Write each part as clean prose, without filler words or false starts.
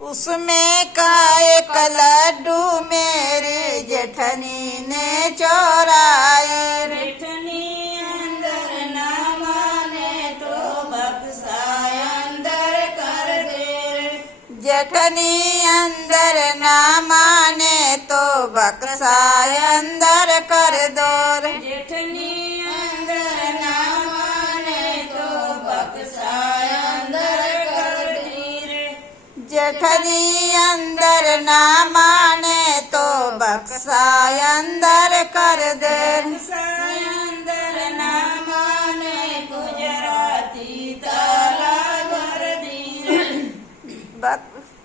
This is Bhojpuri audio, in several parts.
उसमें का एक लड्डू मेरी जेठनी ने चोराए। जेठनी अंदर ना माने तो बक्सा अंदर कर दे। जेठनी अंदर ना माने तो बक्सा अंदर कर दो। जेठनी अंदर ना माने तो बक्सा अंदर कर दे। जेठनी अंदर ना माने तो बक्सा अंदर कर दे। बक्सा अंदर ना माने गुजराती ताला भर दी।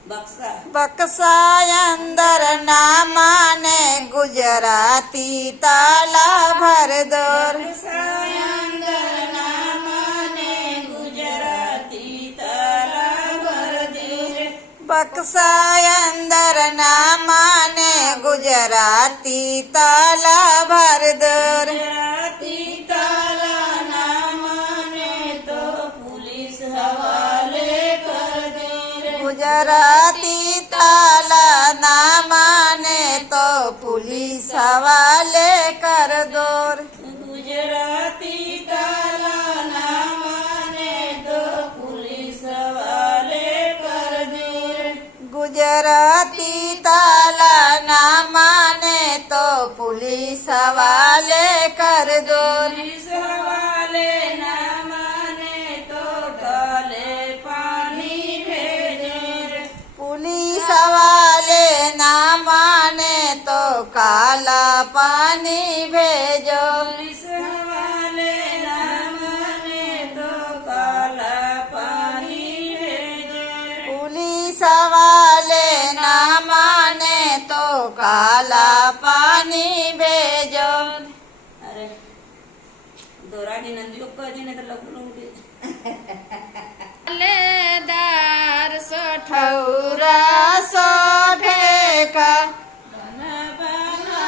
बक्सा बक्सा अंदर ना माने गुजराती ताला भर दो। बक्सा अंदर ना माने गुजराती ताला भर दे। बक्सा अंदर ना माने गुजराती ताला भर दो। गुजराती ताला ना माने तो पुलिस हवाले कर दे। गुजराती ताला ना माने तो पुलिस हवाले कर दो। गुजराती ताला ना माने तो पुलिस हवाले कर दे। गुजराती ताला ना माने तो पुलिस हवाले कर दो। पुलिस हवाले ना माने तो काले पानी भेजे। पुलिस हवाले ना माने तो काला पानी भेजो। पुलिस हवाले ना माने तो काला पानी भेजे। पुलिस हवाले ना माने तो काला पानी भेजो। अरे दोराडी नंदी लोग कधी नाही तर लग्न होते। लेदार सोठौरा सोठे का बना बना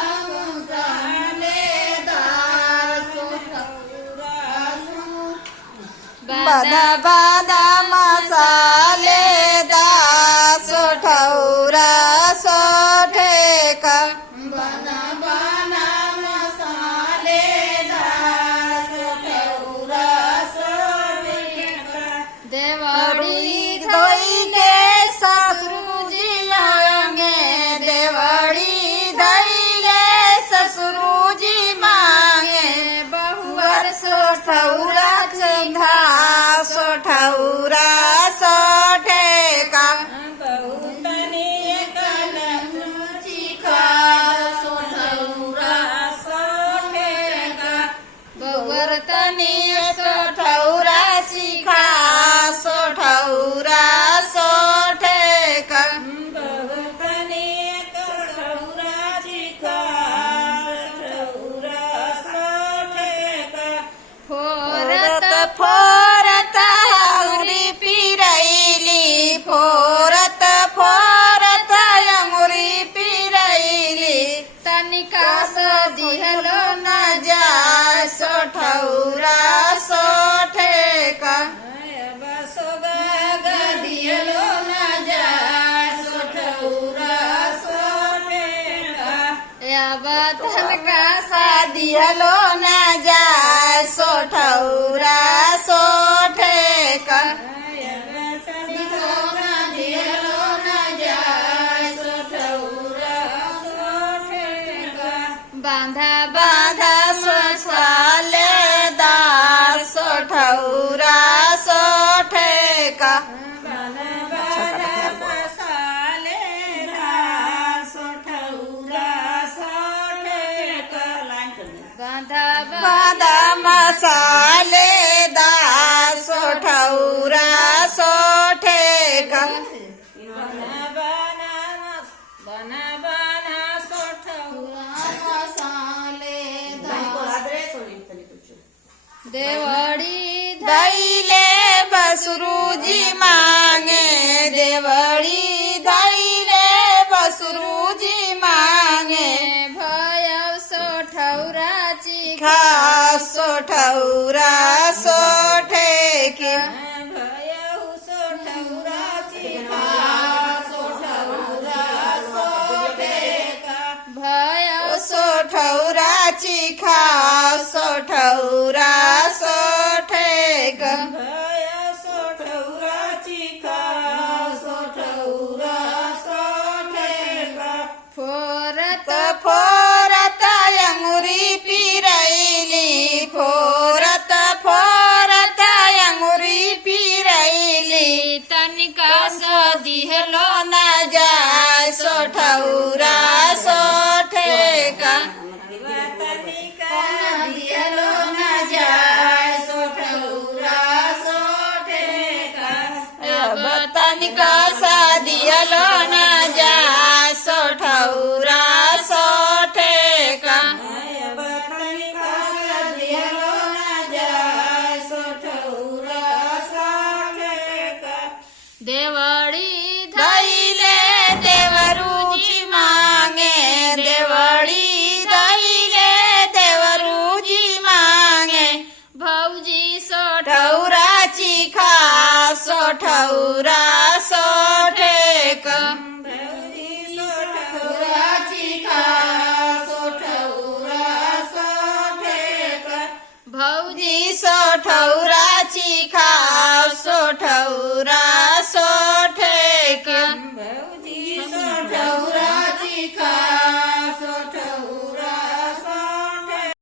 बादा बादा मसालेदार सोठौरा सोठे का बना बना मसालेदार सोठौरा सोठेका। देवड़ी धोई के ससुरुजी मांगे। देवड़ी धोई ले ससुरुजी मांगे। बहुवर सोठौरा चिंधा सोठौरा सोठे का बहुतनी कलम चिखा सोठौरा सोठेका। बहुवर तनी सोठौरा सिखा सोठौरा सोठे का बहुतनी कठौरा चिखा सोठौरा सोठेका। फोरत फोरत अंगुरी पिरैली। फोरत फोरत अंगुरी पिरैली। तनिका स दिहलो न जाय सोठौरा सोठे का बसोगा गदियलो न जाय सोठौरा सोठेका। यावतन का शादी हलो न जाय सोठौरा सोठे का बांधा बांधा सोसालेदार सोठौरा सोठे का बांधा बांधा मसालेदार सोठौरा सोठे का देवड़ी धैले बसरूजी मांगे। देवड़ी धैले बसरूजी मांगे। भय सोठौरा चिखा सोठौरा सोठे के भय सोठौरा चिखा सोठौरा सोठेक भया सोठौराची खा सोठौरा सोठेका फोरत फोरत अंगुरी पिरैली फोरत फोरत अंगुरी पिरैली तनिका सदिहलो न जाय सोठौरा सोठेका तनिका दियलो न जाय सोठौरा सोठेका अब तनिका सदिहलो न जाय सोठौरा सोठेका अब तनिका दियलो न जाय सोठौरा सोठेका देवड़ी धैले देवरूजी मांगे देवड़ी धैले देवरूजी मांगे भौजी सोठौराची खा सोठौरा